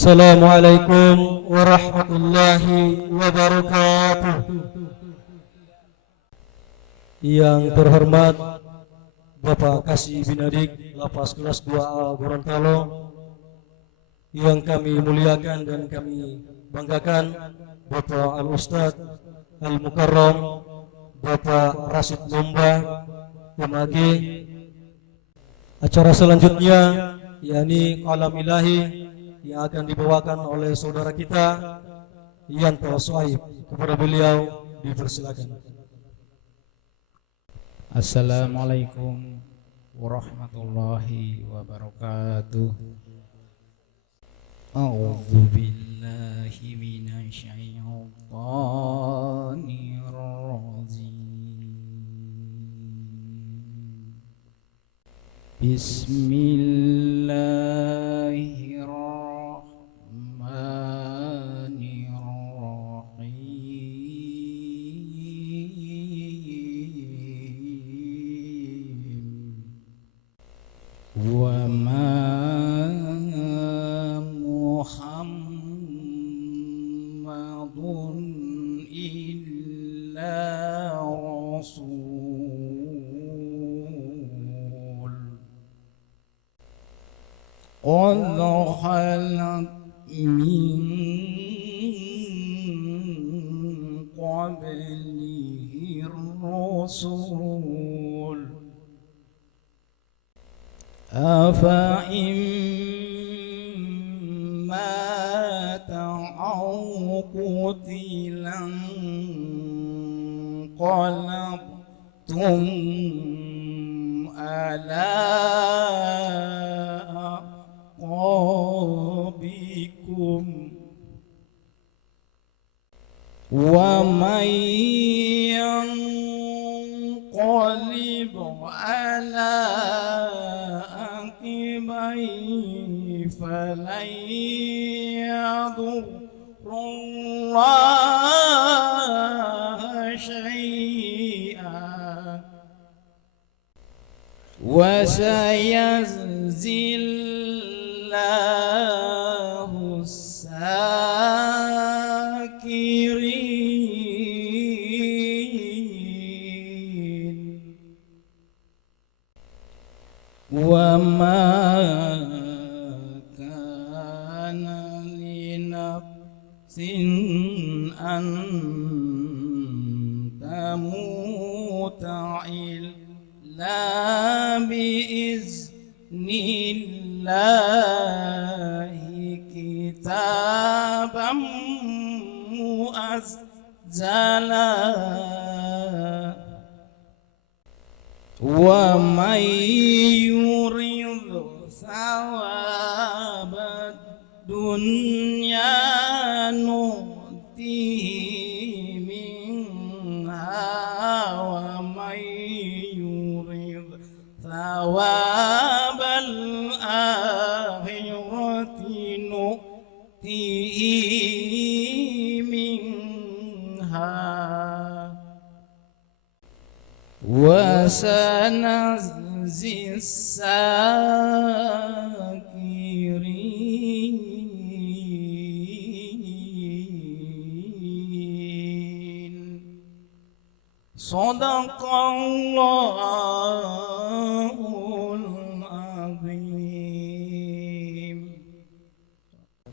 Assalamualaikum warahmatullahi wabarakatuh. Yang terhormat Bapak Kasih Binadik Lapas kelas 2A Gorontalo, yang kami muliakan dan kami banggakan Bapak Al-Ustadz Al-Mukarram Bapak Rasid Lomba MAG. Acara selanjutnya yakni Qalam Ilahi yang akan dibawakan oleh saudara kita Yanto Suhaib. Kepada beliau dipersilakan. Assalamualaikum warahmatullahi wabarakatuh. A'udzu billahi minasyaitonir rajim. Bismillahirrahmanirrahim. Wa ma Muhammadun illa rasul qad khalat min qablihi ar-rusul afa mata aw qutilan qalabtum ala aqabikum wa may yanqalib ala aqibai falan yadurrullaha syai'an wa sayazillahu sakirin wa ma kana li nafsin an tamuta illa biiznillahi kitaban muazzala wa may yurid thawabad dunya nu'tihi minha wa may yurid thawabal akhirati nu'tihi minha wa sanazzi sakirin. Shadaqallahul azim.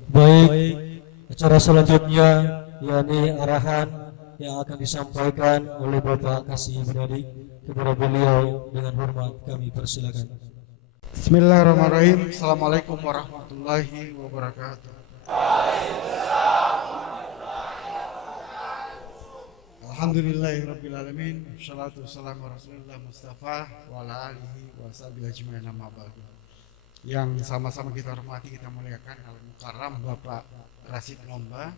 Baik, acara selanjutnya yakni arahan yang akan disampaikan oleh Bapak Kasih Binadik. Kepada beliau dengan hormat kami persilakan. Bismillahirrahmanirrahim. Assalamualaikum warahmatullahi wabarakatuh. Alhamdulillahirrabbilalamin. Wassalatu wassalamu ala Rasulillah Mustafa wa ala alihi wa sahbihi ajma'in, amma ba'du. Yang sama-sama kita hormati, kita muliakan Al-Mukarram Bapak Rasid Lomba.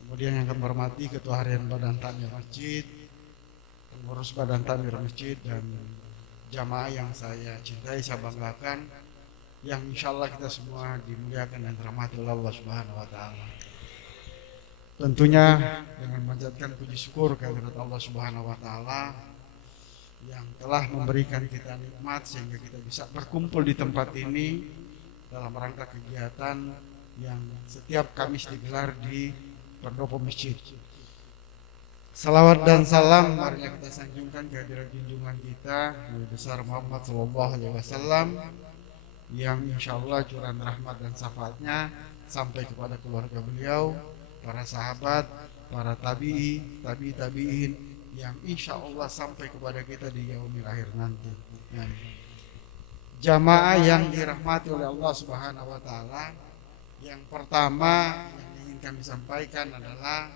Kemudian yang kami hormati Ketua Harian Badan Takmir Masjid, pengurus Badan Takmir Masjid, dan jamaah yang saya cintai, saya banggakan, yang insya Allah kita semua dimuliakan dan dirahmati oleh Allah Subhanahu wa Ta'ala. Tentunya dengan memanjatkan puji syukur kehadirat Allah Subhanahu wa Ta'ala yang telah memberikan kita nikmat sehingga kita bisa berkumpul di tempat ini dalam rangka kegiatan yang setiap Kamis digelar di pendopo masjid. Salawat dan salam marilah kita sanjungkan kehadiran junjungan kita Nabi besar Muhammad SAW yang insya Allah curahan rahmat dan syafaatnya sampai kepada keluarga beliau, para sahabat, para tabi'in yang insya Allah sampai kepada kita di yaumil akhir nanti. Jamaah yang dirahmati oleh Allah Subhanahu wa taala, yang pertama yang ingin kami sampaikan adalah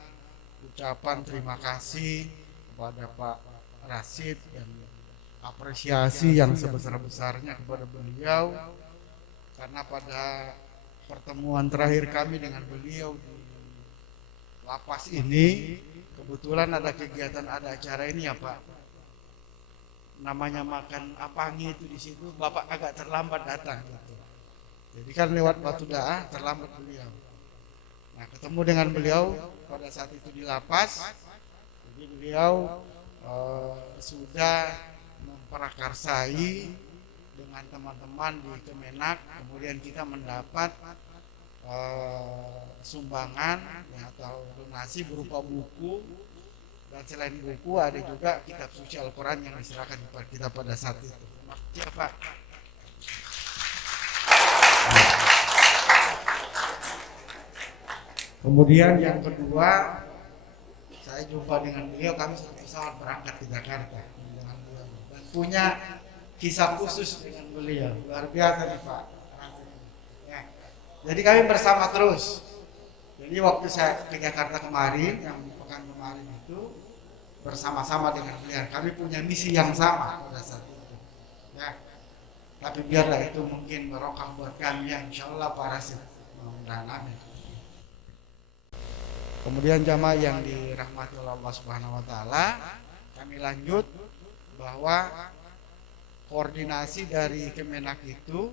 ucapan terima kasih kepada Pak Rasid dan apresiasi yang sebesar-besarnya kepada beliau, karena pada pertemuan terakhir kami dengan beliau di lapas ini kebetulan ada kegiatan, ada acara ini ya Pak, namanya makan apangi itu di situ. Bapak agak terlambat datang gitu. Jadi kan lewat Batu Daah terlambat beliau. Nah, ketemu dengan beliau pada saat itu di lapas. Jadi beliau sudah memprakarsai dengan teman-teman di Kemenak, kemudian kita mendapat sumbangan ya, atau donasi berupa buku, dan selain buku ada juga kitab suci Al-Quran yang diserahkan kepada kita pada saat itu. Makasih Pak. Kemudian yang kedua, saya jumpa dengan beliau, kami satu pesawat berangkat ke Jakarta dengan beliau, dan punya kisah khusus dengan beliau, luar biasa nih Pak. Ya. Jadi kami bersama terus. Jadi waktu saya ke Jakarta kemarin, yang pekan kemarin itu bersama-sama dengan beliau. Kami punya misi yang sama pada saat itu. Ya. Tapi biarlah itu mungkin barokah buat kami ya, insya Allah Pak Rasid. Mudah-mudahan amin. Kemudian jamaah yang dirahmati oleh Allah Subhanahu wa taala, kami lanjut bahwa koordinasi dari Kemenak itu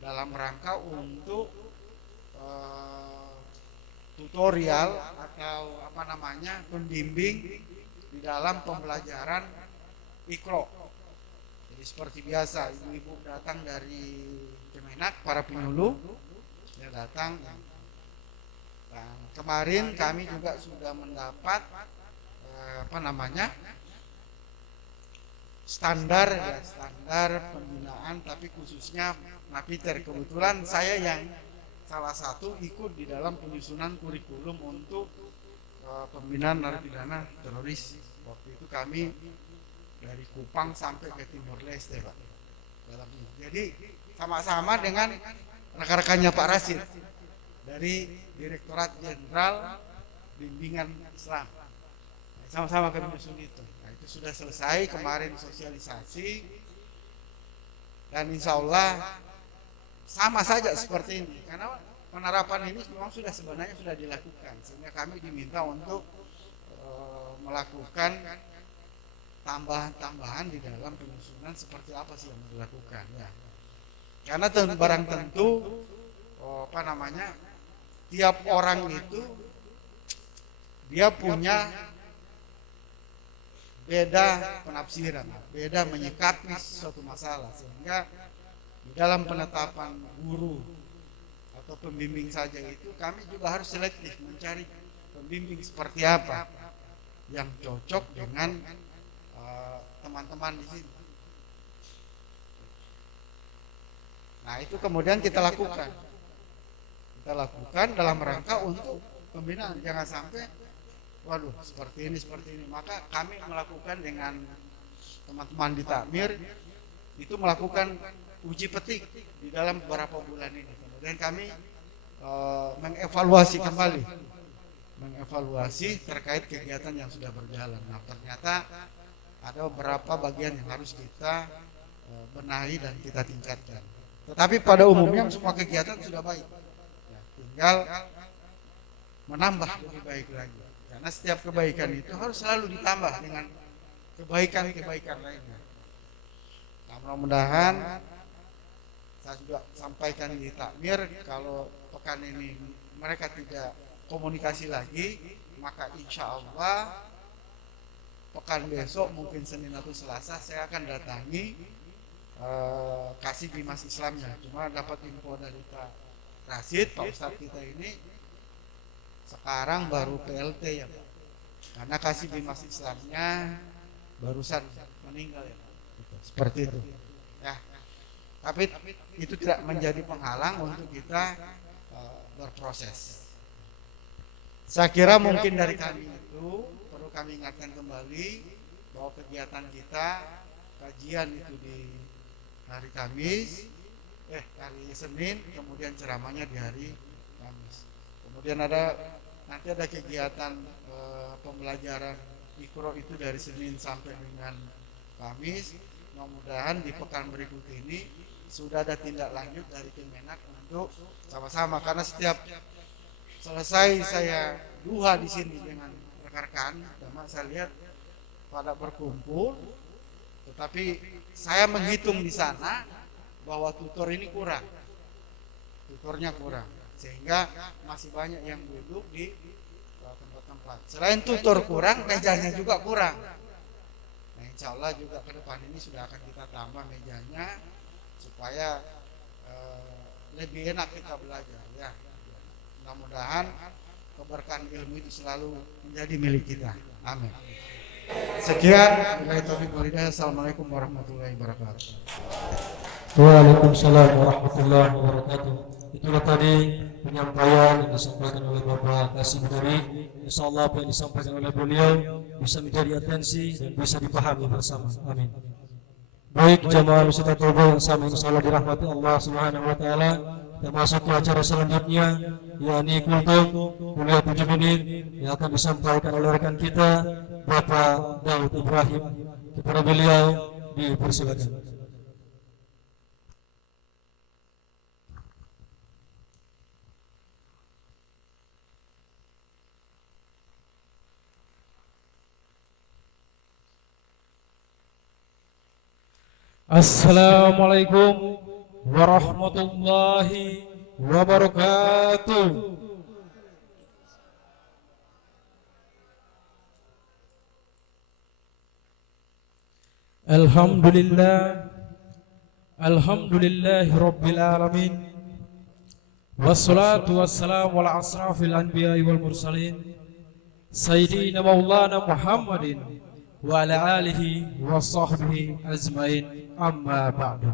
dalam rangka untuk tutorial atau pembimbing di dalam pembelajaran Iqra. Jadi seperti biasa ibu-ibu datang dari Kemenak, para penyuluh ya datang. Dan kemarin kami juga sudah mendapat standar pembinaan, tapi khususnya Napiter. Kebetulan saya yang salah satu ikut di dalam penyusunan kurikulum untuk pembinaan narapidana teroris. Waktu itu kami dari Kupang sampai ke Timur Leste Pak. Jadi sama-sama dengan rekan-rekannya Pak Rasid dari Direktorat Jenderal Bimbingan Islam. Sama-sama kami menyusun itu. Nah, itu sudah selesai kemarin sosialisasi, dan insya Allah sama saja seperti ini, karena penerapan ini memang sebenarnya sudah dilakukan, sehingga kami diminta untuk melakukan tambahan-tambahan di dalam penyusunan seperti apa sih yang dilakukan ya. Karena barang tentu tiap orang itu dia punya beda penafsiran, beda menyikapi suatu masalah, sehingga di dalam penetapan guru atau pembimbing saja itu kami juga harus selektif mencari pembimbing seperti apa yang cocok dengan teman-teman di sini. Nah, itu kemudian kita lakukan dalam rangka untuk pembinaan. Jangan sampai waduh seperti ini. Maka kami melakukan dengan teman-teman di Takmir itu melakukan uji petik di dalam beberapa bulan ini. Kemudian kami mengevaluasi terkait kegiatan yang sudah berjalan. Nah, ternyata ada beberapa bagian yang harus kita benahi dan kita tingkatkan. Tetapi pada umumnya semua kegiatan sudah baik. Tinggal menambah lebih baik lagi, karena setiap kebaikan itu harus selalu ditambah dengan kebaikan lainnya. Nah, mudah-mudahan saya juga sampaikan di Takmir, kalau pekan ini mereka tidak komunikasi lagi, maka insya Allah pekan besok mungkin Senin atau Selasa saya akan datangi kasih bimas Islamnya. Cuma dapat info dari Pak Rasid, Pak Ustadz kita ini sekarang baru PLT ya Pak. Karena Kasih Bimas Islamnya barusan meninggal ya Pak. Gitu. Seperti itu. Ya. Tapi itu tidak menjadi penghalang untuk kita berproses. Saya kira mungkin dari kami itu perlu kami ingatkan kembali bahwa kegiatan kita kajian itu di hari Kamis, hari Senin, kemudian ceramahnya di hari Kamis. Kemudian nanti ada kegiatan pembelajaran Iqra itu dari Senin sampai dengan Kamis. Mudah-mudahan di pekan berikut ini sudah ada tindak lanjut dari Kemenak untuk sama-sama, karena setiap selesai saya duha di sini dengan rekan-rekan, saya lihat pada berkumpul, tetapi saya menghitung di sana bahwa tutor ini kurang, tutornya kurang, sehingga masih banyak yang duduk di tempat-tempat. Selain tutor kurang, mejanya juga kurang. Nah, insya Allah juga ke depan ini sudah akan kita tambah mejanya supaya lebih enak kita belajar ya. Mudah-mudahan keberkahan ilmu itu selalu menjadi milik kita. Amin. Sekian, Assalamualaikum warahmatullahi wabarakatuh. Waalaikumsalam warahmatullahi wabarakatuh. Itulah tadi penyampaian yang disampaikan oleh Bapak Kasih Bidari. Insyaallah apa yang disampaikan oleh beliau bisa menjadi atensi dan bisa dipahami bersama. Amin. Baik jamaah Nusantara Toba yang sama, insyaallah dirahmati Allah Subhanahu wa taala. Kita masuk ke acara selanjutnya, yakni kultum kuliah 7 menit yang akan disampaikan oleh rekan kita Bapak Daud Ibrahim. Kepada beliau dipersilakan. Assalamualaikum warahmatullahi wabarakatuh. Alhamdulillahi rabbil alamin. Wassalatu wassalamu ala asrafil anbiya'i wal mursalin Sayyidina Maulana Muhammadin wa ala alihi wa sahbihi ajmain. Amma ba'du.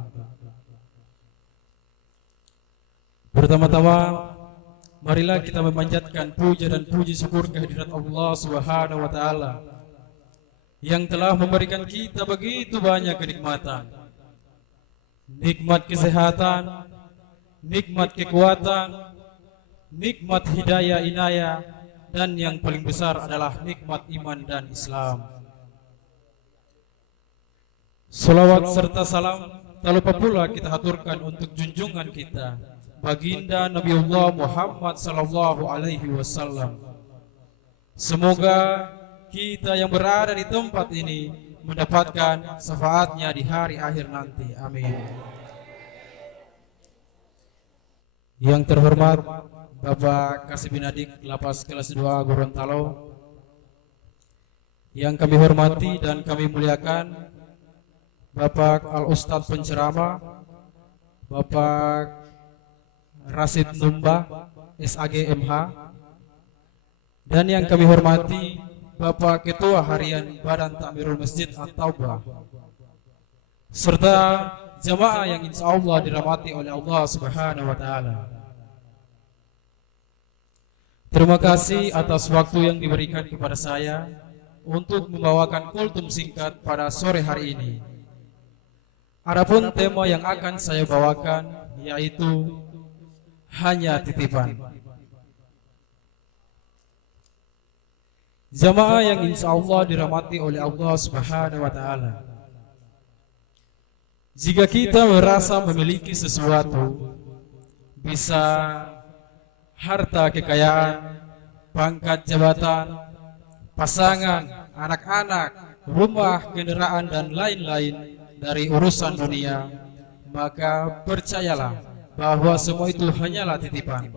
Pertama-tama marilah kita memanjatkan puja dan puji syukur kehadirat Allah Subhanahu wa taala yang telah memberikan kita begitu banyak kenikmatan. Nikmat kesehatan, nikmat kekuatan, nikmat hidayah inayah, dan yang paling besar adalah nikmat iman dan Islam. Salawat serta salam tak lupa pula kita haturkan untuk junjungan kita baginda Nabiullah Muhammad sallallahu alaihi wasallam. Semoga kita yang berada di tempat ini mendapatkan syafaatnya di hari akhir nanti. Amin. Yang terhormat Bapak Kasih Binadik Lapas kelas 2 Gorontalo, yang kami hormati dan kami muliakan Bapak Al-Ustadz Penceramah, Bapak Rasid Numba, SAG MH, dan yang kami hormati Bapak Ketua Harian Badan Takmirul Masjid At-Taubah, serta jamaah yang insya Allah dirahmati oleh Allah Subhanahu wa taala. Terima kasih atas waktu yang diberikan kepada saya untuk membawakan kultum singkat pada sore hari ini. Adapun tema yang akan saya bawakan yaitu hanya titipan. Jamaah yang insya Allah dirahmati oleh Allah Subhanahu wa taala. Jika kita merasa memiliki sesuatu, bisa harta kekayaan, pangkat jabatan, pasangan, anak-anak, rumah, kendaraan, dan lain-lain dari urusan dunia, maka percayalah bahwa semua itu hanyalah titipan.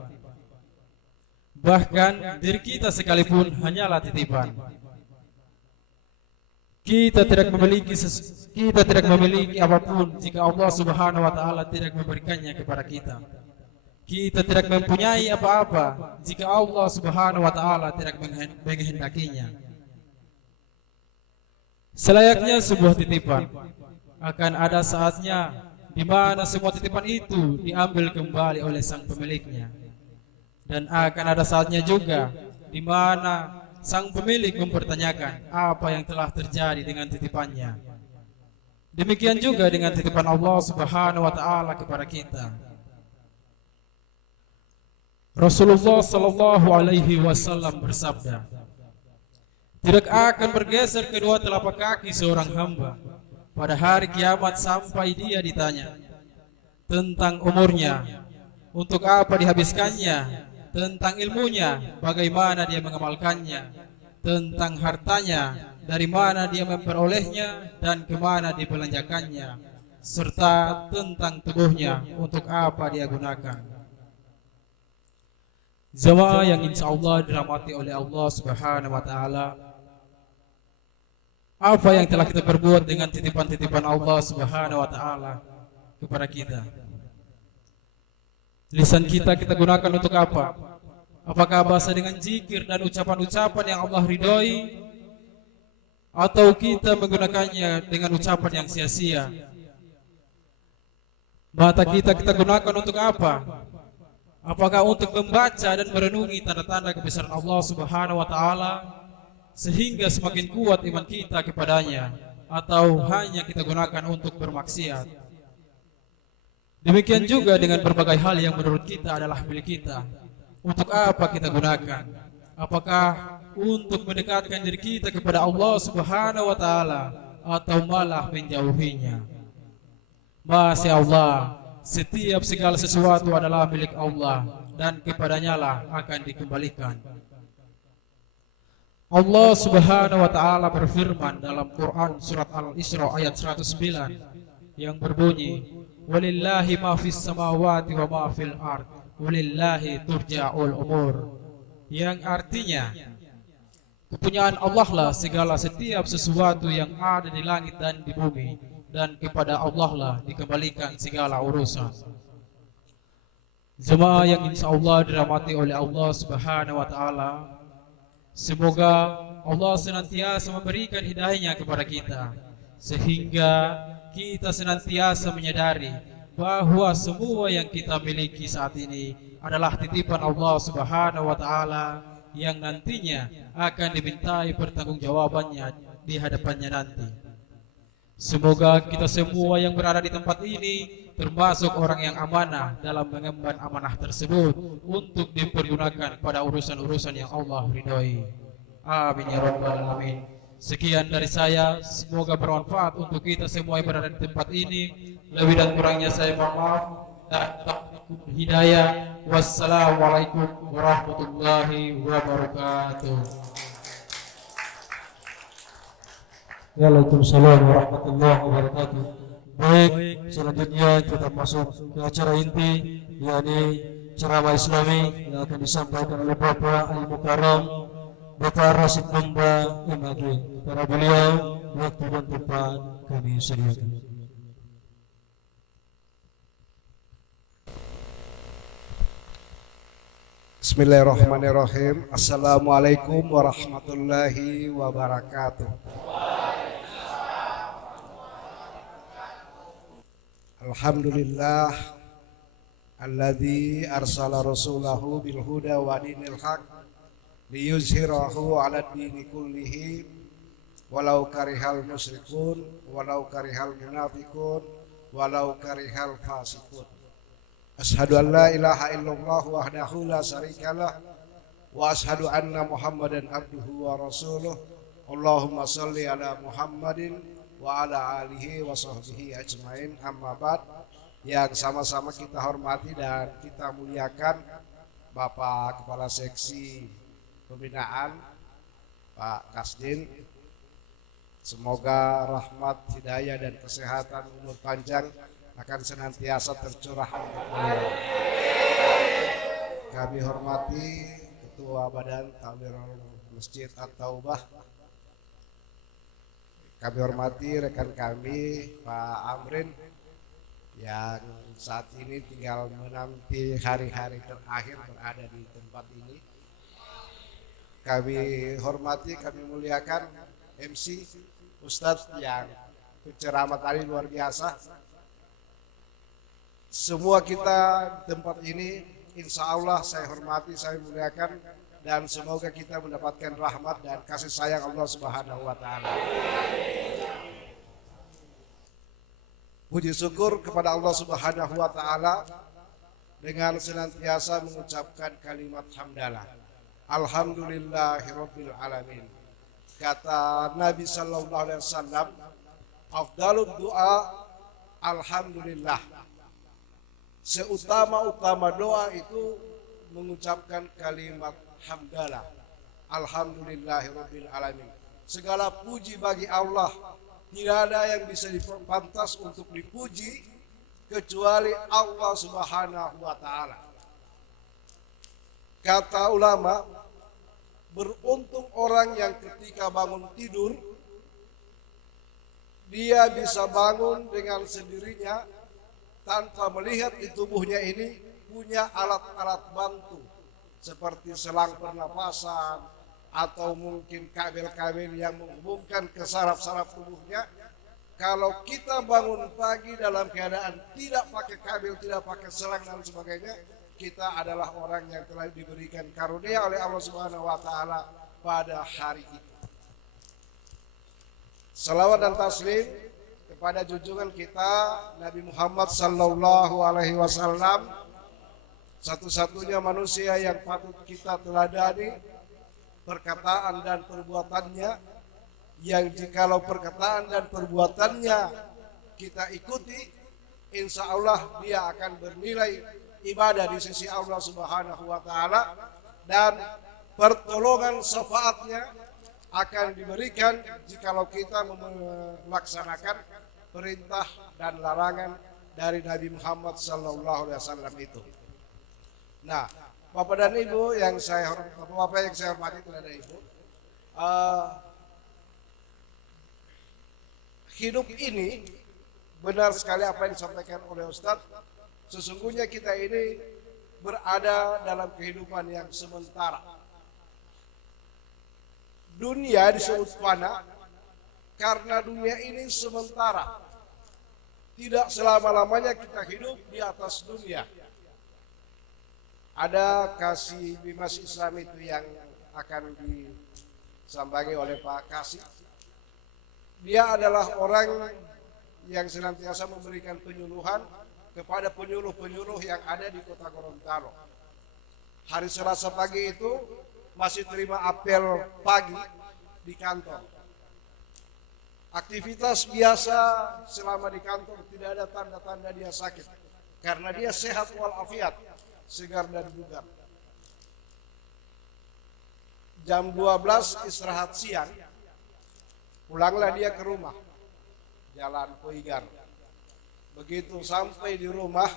Bahkan diri kita sekalipun hanyalah titipan. Kita tidak memiliki apapun jika Allah Subhanahu wa taala tidak memberikannya kepada kita. kita tidak mempunyai apa-apa jika Allah Subhanahu wa taala tidak menghendakinya. Selayaknya sebuah titipan, akan ada saatnya di mana semua titipan itu diambil kembali oleh sang pemiliknya. Dan akan ada saatnya juga di mana sang pemilik mempertanyakan apa yang telah terjadi dengan titipannya. Demikian juga dengan titipan Allah Subhanahu wa taala kepada kita. Rasulullah sallallahu alaihi wasallam bersabda, tidak akan bergeser kedua telapak kaki seorang hamba pada hari kiamat sampai dia ditanya tentang umurnya, untuk apa dihabiskannya, tentang ilmunya, bagaimana dia mengamalkannya, tentang hartanya, dari mana dia memperolehnya dan kemana dibelanjakannya, serta tentang tubuhnya, untuk apa dia gunakan. Jemaah yang insya Allah dirahmati oleh Allah Subhanahu wa taala, apa yang telah kita perbuat dengan titipan-titipan Allah Subhanahu wa taala kepada kita? Lisan kita gunakan untuk apa? Apakah bahasa dengan zikir dan ucapan-ucapan yang Allah ridhoi, atau kita menggunakannya dengan ucapan yang sia-sia? Mata kita gunakan untuk apa? Apakah untuk membaca dan merenungi tanda-tanda kebesaran Allah Subhanahu wa taala sehingga semakin kuat iman kita kepadanya, atau hanya kita gunakan untuk bermaksiat? Demikian juga dengan berbagai hal yang menurut kita adalah milik kita. Untuk apa kita gunakan? Apakah untuk mendekatkan diri kita kepada Allah Subhanahu wa taala, atau malah menjauhinya? Masya Allah, setiap segala sesuatu adalah milik Allah dan kepadanya lah akan dikembalikan. Allah Subhanahu wa taala berfirman dalam Quran surat Al-Isra ayat 109 yang berbunyi, walillahi ma fis samawati wa ma fil ard walillahi turja'ul umur, yang artinya kepunyaan Allah lah segala setiap sesuatu yang ada di langit dan di bumi, dan kepada Allah lah dikembalikan segala urusan. Jemaah yang insya Allah dirahmati oleh Allah Subhanahu wa taala, semoga Allah senantiasa memberikan hidayahnya kepada kita, sehingga kita senantiasa menyadari bahwa semua yang kita miliki saat ini adalah titipan Allah Subhanahu wa taala yang nantinya akan dimintai pertanggungjawabannya di hadapannya nanti. Semoga kita semua yang berada di tempat ini termasuk orang yang amanah dalam mengemban amanah tersebut untuk dipergunakan pada urusan-urusan yang Allah ridhoi. Amin ya rabbal alamin. Sekian dari saya, semoga bermanfaat untuk kita semua yang berada di tempat ini. Lebih dan kurangnya saya mohon maaf. Hidayah. Wassalamualaikum warahmatullahi wabarakatuh. Waalaikumsalam warahmatullahi wabarakatuh. Baik, selanjutnya kita masuk ke acara inti, yakni ceramah Islami yang akan disampaikan oleh Bapak Al-Mukarram Bapak Rasid Nomba MAG. Para beliau, waktu dan tempat kami sediakan. Bismillahirrahmanirrahim. Assalamualaikum warahmatullahi wabarakatuh. Alhamdulillah alladzi arsala rasulahu bil huda wa dinil haq liyuzhirahu 'ala dini kullihi walau karihal musyrikun walau karihal munafiqun walau karihal fasiqun. Ashhadu an la ilaha illallah wahdahu la syarikalah wa ashhadu anna Muhammadan abduhu wa rasuluh. Allahumma shalli ala Muhammadin wa ala alihi wa sahbihi ajmain. Amma ba'd. Yang sama-sama kita hormati dan kita muliakan Bapak Kepala Seksi Pembinaan Pak Kasdin, semoga rahmat, hidayah dan kesehatan umur panjang akan senantiasa tercurah untuk beliau. Kami hormati Ketua Badan Takmir Masjid At-Taubah. Kami hormati rekan kami Pak Amrin, yang saat ini tinggal menanti hari-hari terakhir berada di tempat ini. Kami hormati, kami muliakan MC Ustadz yang penceramah tadi luar biasa. Semua kita di tempat ini insya Allah saya hormati, saya muliakan, dan semoga kita mendapatkan rahmat dan kasih sayang Allah Subhanahu wa Ta'ala. Puji syukur kepada Allah Subhanahu wa Ta'ala dengan senantiasa mengucapkan kalimat hamdalah. Alhamdulillahirabbil alamin. Kata Nabi sallallahu alaihi wasallam, afdalud doa alhamdulillah. Seutama-utama doa itu mengucapkan kalimat hamdalah. Alhamdulillahirabbil alamin. Segala puji bagi Allah. Tidak ada yang bisa dipantas untuk dipuji kecuali Allah Subhanahu wa Ta'ala. Kata ulama, beruntung orang yang ketika bangun tidur dia bisa bangun dengan sendirinya tanpa melihat di tubuhnya ini punya alat-alat bantu seperti selang pernapasan atau mungkin kabel-kabel yang menghubungkan ke saraf-saraf tubuhnya. Kalau kita bangun pagi dalam keadaan tidak pakai kabel, tidak pakai selang dan sebagainya, kita adalah orang yang telah diberikan karunia oleh Allah Subhanahu wa Ta'ala pada hari itu. Salawat dan taslim kepada junjungan kita Nabi Muhammad sallallahu alaihi wasallam, satu-satunya manusia yang patut kita teladani perkataan dan perbuatannya, yang jikalau perkataan dan perbuatannya kita ikuti, insya Allah dia akan bernilai ibadah di sisi Allah Subhanahu wa Ta'ala, dan pertolongan syafaatnya akan diberikan jikalau kita melaksanakan perintah dan larangan dari Nabi Muhammad sallallahu alaihi wasallam itu. Nah, Bapak dan Ibu yang saya hormati kepada Ibu, hidup ini benar sekali apa yang disampaikan oleh Ustadz. Sesungguhnya kita ini berada dalam kehidupan yang sementara. Dunia disebut fana karena dunia ini sementara. Tidak selama-lamanya kita hidup di atas dunia. Ada kasih bimas Islam itu yang akan disambangi oleh Pak Kasih. Dia adalah orang yang senantiasa memberikan penyuluhan kepada penyuluh-penyuluh yang ada di kota Gorontalo. Hari Selasa pagi itu masih terima apel pagi di kantor. Aktivitas biasa selama di kantor, tidak ada tanda-tanda dia sakit. Karena dia sehat walafiat, segar dan bugar. Jam 12 istirahat siang, pulanglah dia ke rumah, Jalan Poigar. Begitu sampai di rumah,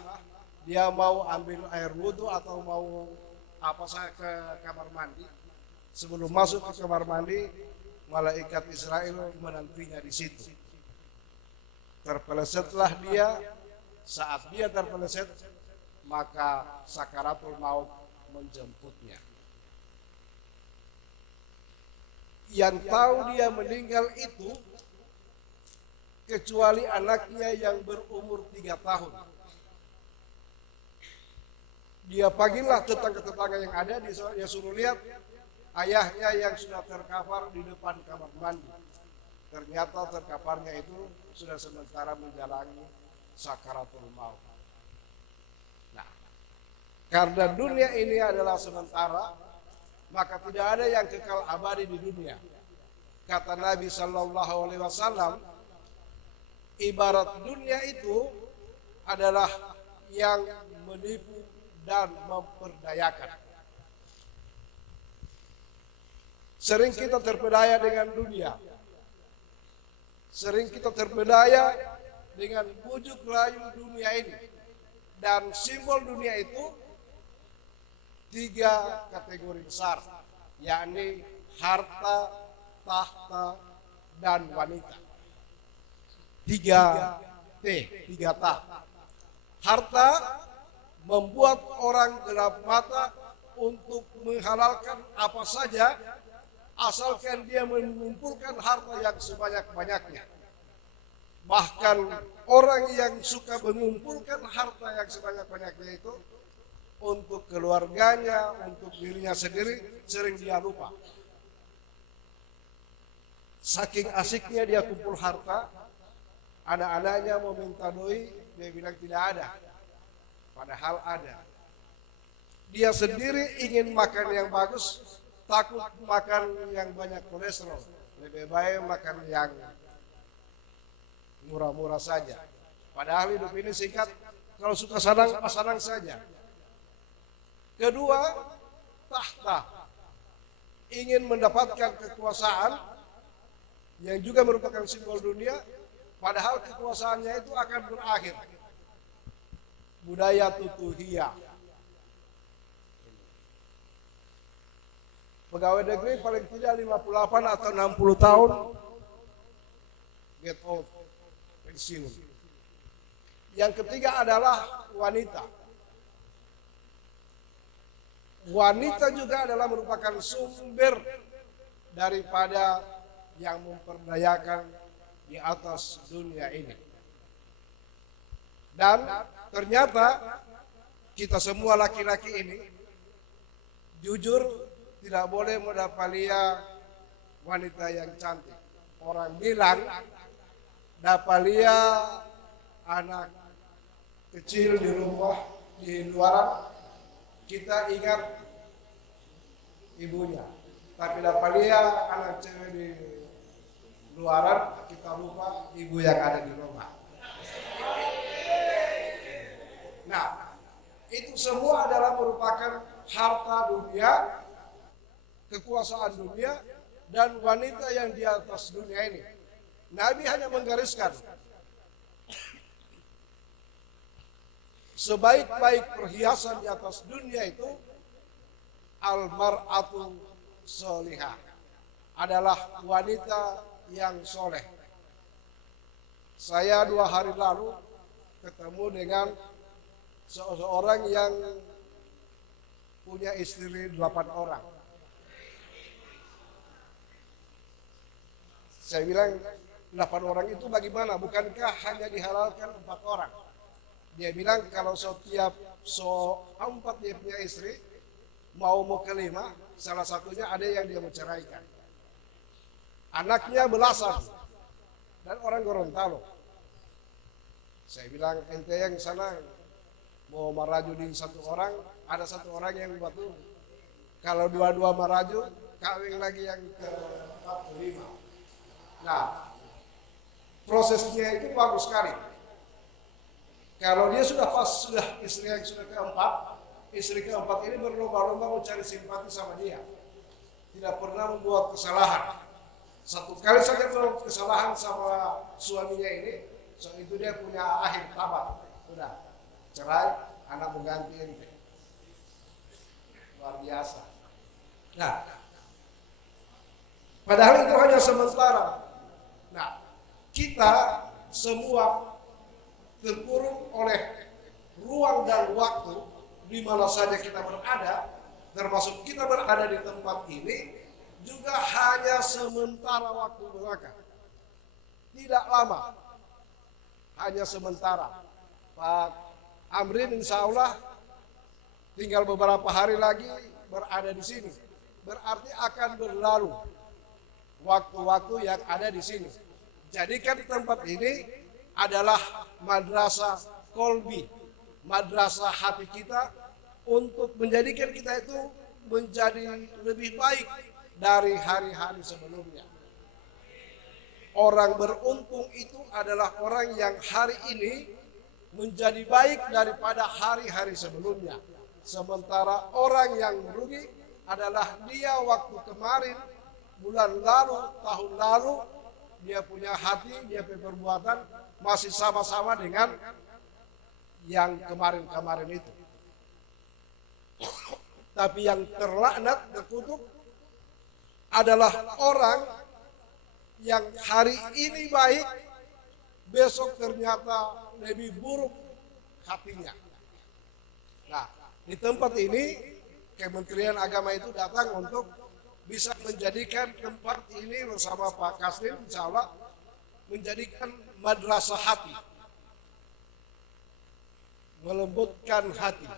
dia mau ambil air wudhu atau mau apa saya ke kamar mandi. Sebelum masuk ke kamar mandi, malaikat Israel menantinya di situ. Terpelesetlah dia. Saat dia terpeleset, maka sakaratul maut menjemputnya. Yang tahu dia meninggal itu kecuali anaknya yang berumur 3 tahun. Dia panggillah tetangga-tetangga yang ada, dia suruh lihat ayahnya yang sudah terkapar di depan kamar mandi. Ternyata terkaparnya itu sudah sementara menjalani sakaratul maut. Nah, karena dunia ini adalah sementara, maka tidak ada yang kekal abadi di dunia. Kata Nabi sallallahu alaihi wasallam, ibarat dunia itu adalah yang menipu dan memperdayakan. Sering kita terpedaya dengan dunia. Sering kita terpedaya dengan bujuk rayu dunia ini. Dan simbol dunia itu 3 kategori besar, yakni harta, tahta, dan wanita. 3 T, 3 ta. Harta membuat orang gelap mata untuk menghalalkan apa saja asalkan dia mengumpulkan harta yang sebanyak-banyaknya. Bahkan orang yang suka mengumpulkan harta yang sebanyak-banyaknya itu untuk keluarganya, untuk dirinya sendiri, sering dia lupa. Saking asiknya dia kumpul harta, anak-anaknya mau minta doi, dia bilang tidak ada. Padahal ada. Dia sendiri ingin makan yang bagus, takut makan yang banyak kolesterol. Lebih baik makan yang murah-murah saja. Padahal hidup ini singkat, kalau suka senang saja. Kedua, tahta. Ingin mendapatkan kekuasaan yang juga merupakan simbol dunia, padahal kekuasaannya itu akan berakhir. Budaya tutuhiyah. Pegawai negeri paling tidak 58 atau 60 tahun get out, pensiun. Yang ketiga adalah wanita. Wanita juga adalah merupakan sumber daripada yang memperdayakan di atas dunia ini. Dan ternyata kita semua laki-laki ini jujur tidak boleh mendapalia wanita yang cantik. Orang bilang dapalia anak kecil di rumah, di luaran, kita ingat ibunya. Tapi dapalia anak cewek di luaran, kita lupa ibu yang ada di rumah. Nah, itu semua adalah merupakan harta dunia, kekuasaan dunia, dan wanita yang di atas dunia ini. Nabi hanya menggariskan sebaik-baik perhiasan di atas dunia itu al-mar'atu sholihah, adalah wanita yang soleh. Saya 2 hari lalu ketemu dengan seorang yang punya istri 8 orang. Saya bilang 8 orang itu bagaimana? Bukankah hanya dihalalkan 4 orang? Dia bilang kalau setiap 4 dia punya istri, mau kelima, salah satunya ada yang dia menceraikan. Anaknya belasan dan orang Gorontalo. Saya bilang ente yang sana mau meraju di 1 orang, ada 1 orang yang batu. Kalau 2 meraju, kawin lagi yang ke-4, 5. Nah, prosesnya itu bagus sekali. Kalau dia sudah istri yang sudah keempat, istri keempat ini berlomba-lomba mencari simpati sama dia. Tidak pernah membuat kesalahan. 1 kali saja membuat kesalahan sama suaminya ini, so itu dia punya akhir tabat. Udah, cerai, anak mengganti ente. Luar biasa. Nah, padahal itu hanya sementara. Nah, kita semua terkurung oleh ruang dan waktu di mana saja kita berada, termasuk kita berada di tempat ini, juga hanya sementara waktu belaka. Tidak lama, hanya sementara. Pak Amrin insya Allah tinggal beberapa hari lagi berada di sini. Berarti akan berlalu waktu-waktu yang ada di sini. Jadikan tempat ini adalah madrasah kolbi, madrasah hati kita, untuk menjadikan kita itu menjadi lebih baik dari hari-hari sebelumnya. Orang beruntung itu adalah orang yang hari ini menjadi baik daripada hari-hari sebelumnya. Sementara orang yang merugi adalah dia waktu kemarin, bulan lalu, tahun lalu, dia punya hati, dia punya perbuatan masih sama-sama dengan yang kemarin-kemarin itu. Tapi yang terlaknat, terkutuk adalah orang yang hari ini baik, besok ternyata lebih buruk hatinya. Nah, di tempat ini Kementerian Agama itu datang untuk bisa menjadikan tempat ini bersama Pak Kasdim, insya Allah menjadikan madrasah hati, melembutkan hati.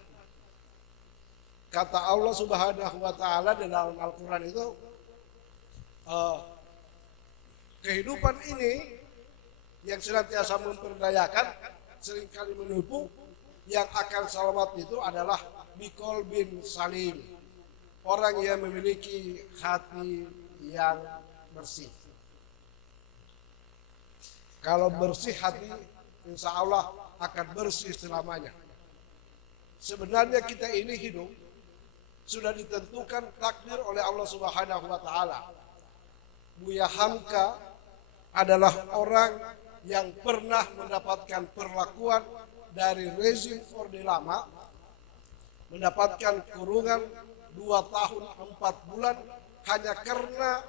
Kata Allah Subhanahu wa Ta'ala dalam Al-Quran itu, kehidupan ini yang senantiasa memperdayakan seringkali menipu, yang akan selamat itu adalah Bikol bin Salim, orang yang memiliki hati yang bersih. Kalau bersih hati, insya Allah akan bersih selamanya. Sebenarnya kita ini hidup sudah ditentukan takdir oleh Allah Subhanahu wa Ta'ala. Buya Hamka adalah orang yang pernah mendapatkan perlakuan dari rezim Orde Lama, mendapatkan kurungan 2 tahun 4 bulan hanya karena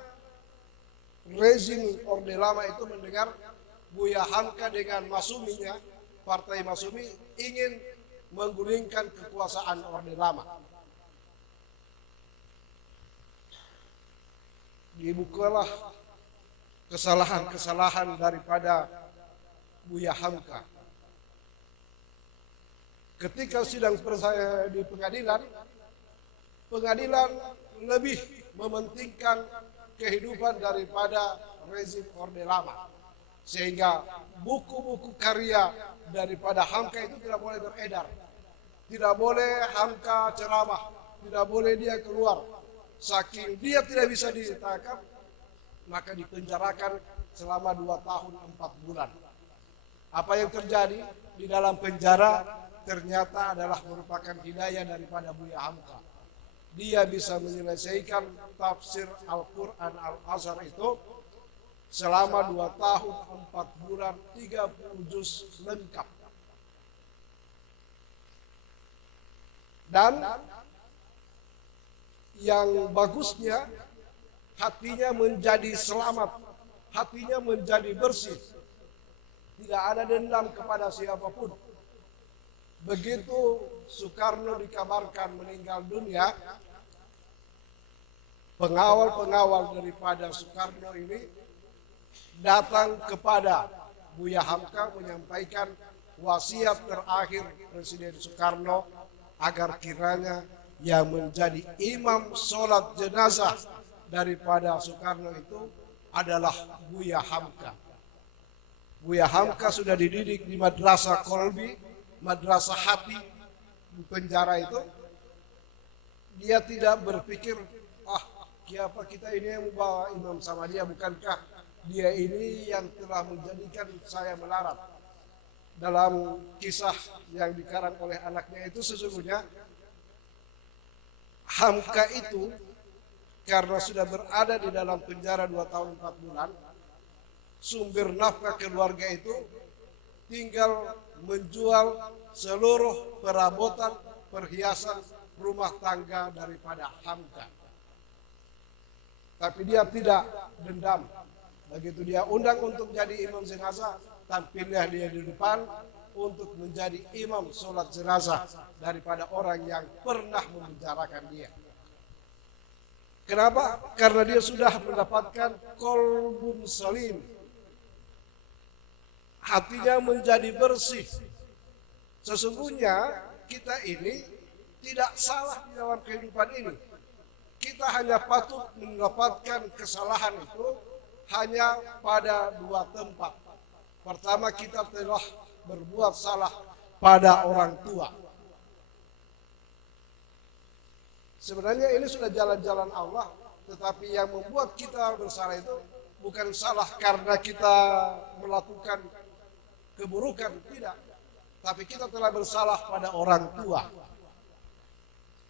rezim Orde Lama itu mendengar Buya Hamka dengan Masuminya, Partai Masumi, ingin menggulingkan kekuasaan Orde Lama. Dibukalah kesalahan-kesalahan daripada Buya Hamka. Ketika sidang di pengadilan lebih mementingkan kehidupan daripada rezim Orde Lama. Sehingga buku-buku karya daripada Hamka itu tidak boleh beredar. Tidak boleh Hamka ceramah, tidak boleh dia keluar. Saking dia tidak bisa ditangkap, maka dipenjarakan selama 2 tahun 4 bulan. Apa yang terjadi di dalam penjara ternyata adalah merupakan hidayah daripada Buya Hamka. Dia bisa menyelesaikan tafsir Al-Quran Al-Azhar itu selama 2 tahun 4 bulan 30 juz lengkap. Dan yang bagusnya hatinya menjadi selamat, hatinya menjadi bersih. Tidak ada dendam kepada siapapun. Begitu Soekarno dikabarkan meninggal dunia, pengawal-pengawal daripada Soekarno ini datang kepada Buya Hamka menyampaikan wasiat terakhir Presiden Soekarno agar kiranya yang menjadi imam sholat jenazah daripada Soekarno itu adalah Buya Hamka. Buya Hamka sudah dididik di Madrasah Kolbi, Madrasah Hati di penjara itu. Dia tidak berpikir, siapa kita ini yang membawa imam sama dia, bukankah dia ini yang telah menjadikan saya melarat. Dalam kisah yang dikarang oleh anaknya itu sesungguhnya Hamka itu karena sudah berada di dalam penjara 2 tahun 4 bulan, sumber nafkah keluarga itu tinggal menjual seluruh perabotan perhiasan rumah tangga daripada Hamka. Tapi dia tidak dendam. Begitu dia undang untuk jadi imam jenazah, tampilnya dia di depan untuk menjadi imam sholat jenazah daripada orang yang pernah memenjarakan dia. Kenapa? Karena dia sudah mendapatkan kolbun salim. Hatinya menjadi bersih. Sesungguhnya kita ini tidak salah di dalam kehidupan ini. Kita hanya patut mendapatkan kesalahan itu hanya pada 2 tempat. Pertama, kita telah berbuat salah pada orang tua. Sebenarnya ini sudah jalan-jalan Allah, tetapi yang membuat kita bersalah itu bukan salah karena kita melakukan keburukan, tidak. Tapi kita telah bersalah pada orang tua.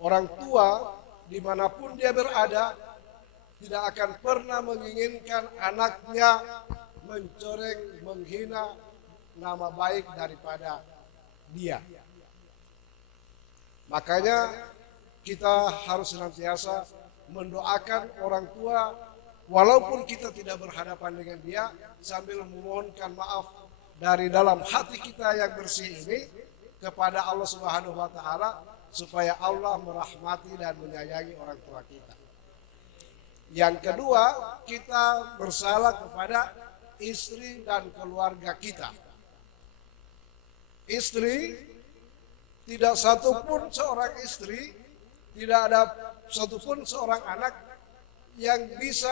Orang tua dimanapun dia berada tidak akan pernah menginginkan anaknya mencoreng, menghina nama baik daripada dia. Makanya kita harus senantiasa mendoakan orang tua walaupun kita tidak berhadapan dengan dia, sambil memohonkan maaf dari dalam hati kita yang bersih ini kepada Allah Subhanahu wa taala supaya Allah merahmati dan menyayangi orang tua kita. Yang kedua, kita bersalah kepada istri dan keluarga kita. Istri, tidak satupun seorang istri, tidak ada satupun seorang anak yang bisa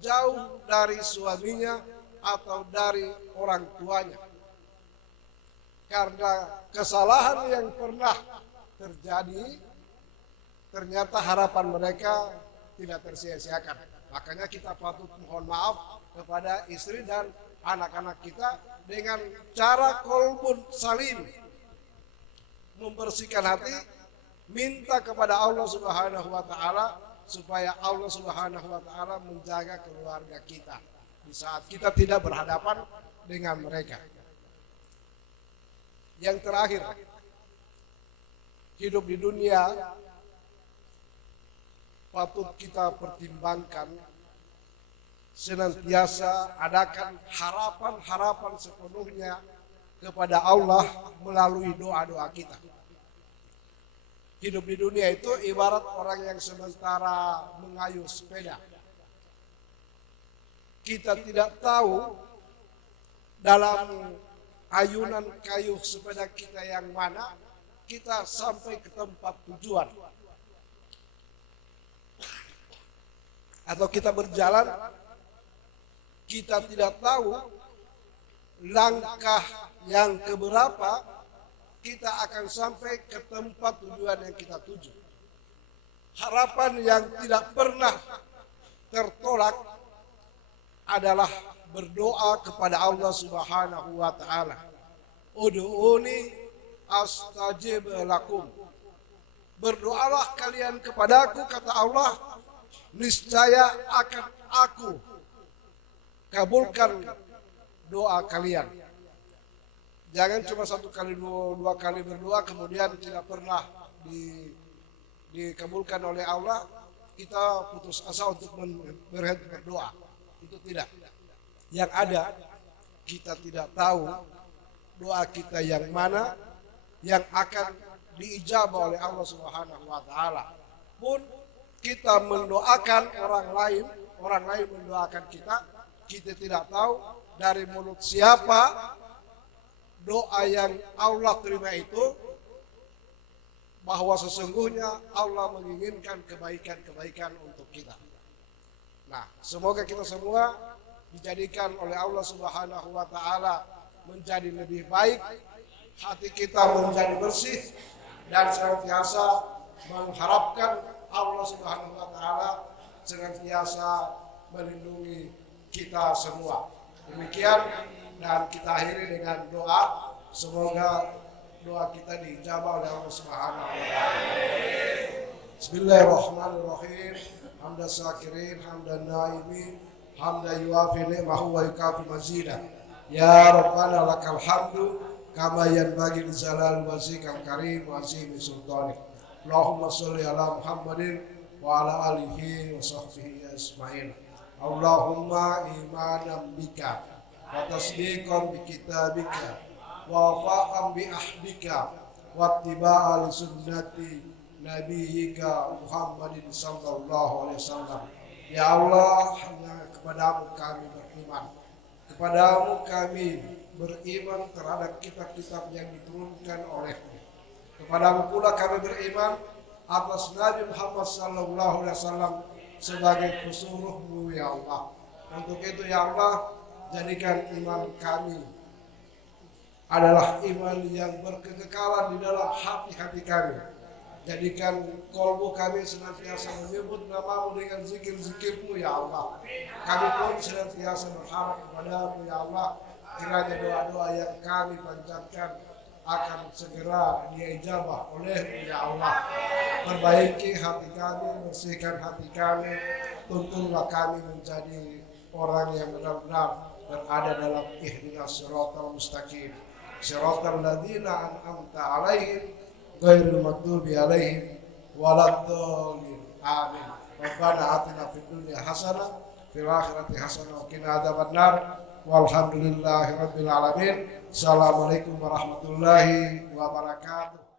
jauh dari suaminya atau dari orang tuanya. Karena kesalahan yang pernah terjadi, ternyata harapan mereka tidak tersia-siakan. Makanya kita patut mohon maaf kepada istri dan anak-anak kita dengan cara qalbun salim, membersihkan hati, minta kepada Allah Subhanahu wa taala supaya Allah Subhanahu wa taala menjaga keluarga kita di saat kita tidak berhadapan dengan mereka. Yang terakhir, hidup di dunia patut kita pertimbangkan, senantiasa adakan harapan-harapan sepenuhnya kepada Allah melalui doa-doa kita. Hidup di dunia itu ibarat orang yang sementara mengayuh sepeda. Kita tidak tahu dalam ayunan kayuh sepeda kita yang mana kita sampai ke tempat tujuan. Atau kita berjalan, kita tidak tahu langkah yang keberapa kita akan sampai ke tempat tujuan yang kita tuju. Harapan yang tidak pernah tertolak adalah berdoa kepada Allah Subhanahu wa taala. Ud'uni astajib lakum. Berdoalah kalian kepadaku, kata Allah, niscaya akan aku kabulkan doa kalian. Jangan cuma satu kali dua kali berdoa kemudian tidak pernah dikabulkan oleh Allah, kita putus asa untuk berhenti berdoa. Itu tidak. Yang ada, kita tidak tahu doa kita yang mana yang akan diijabah oleh Allah Subhanahu wa taala. Pun kita mendoakan orang lain mendoakan kita tidak tahu dari mulut siapa doa yang Allah terima itu, bahwa sesungguhnya Allah menginginkan kebaikan-kebaikan untuk kita. Nah, semoga kita semua dijadikan oleh Allah Subhanahu wa taala menjadi lebih baik, hati kita menjadi bersih, dan senantiasa mengharapkan Allah Subhanahu wa taala senantiasa melindungi kita semua. Demikian, dan kita akhiri dengan doa, semoga doa kita diijabah oleh Allah Subhanahu wa taala. Bismillahirrahmanirrahim. Hamdan syakirin, hamdan naimin, hamdan yuafi ni'mahu wa yukafi mazidah. Ya Rabbana lakal hamdu kama yanbaghi li jalali wajhikal karim wa azimi sultanik. Allahumma sholli ala Muhammadin wa ala alihi wa sahbihi ajmain. Allahumma imanan bika wa tasdiqan bi kitabika wa wafaqan bi ahdika wa ittiba'an li sunnati nabiyyika Muhammadin sallallahu alaihi wasallam. Ya Allah, hanya kepadamu kami beriman. Kepadamu kami beriman terhadap kitab-kitab yang diturunkan olehmu. Kepadamu pula kami beriman atas Nabi Muhammad sallallahu alaihi wasallam sebagai pesuruhmu, ya Allah. Untuk itu, ya Allah, jadikan iman kami adalah iman yang berkekekalan di dalam hati-hati kami. Jadikan kolbu kami senantiasa menyebut namamu dengan zikir-zikirmu, ya Allah. Kami pun senantiasa berharap kepadamu, ya Allah, kiranya doa-doa yang kami panjatkan akan segera diijabah oleh ya Allah. Perbaiki hati kami, bersihkan hati kami, tuntunlah kami menjadi orang yang benar-benar berada dalam ihdinas siratal mustaqim, siratal ladzina an'amta alaihim ghairil maghdubi alaihim waladdallin. Amin. Rabbana atina fid dunya hasanah fil akhirati hasanah wa qina adzabannar. Walhamdulillahirabbil alamin. Assalamualaikum warahmatullahi wabarakatuh.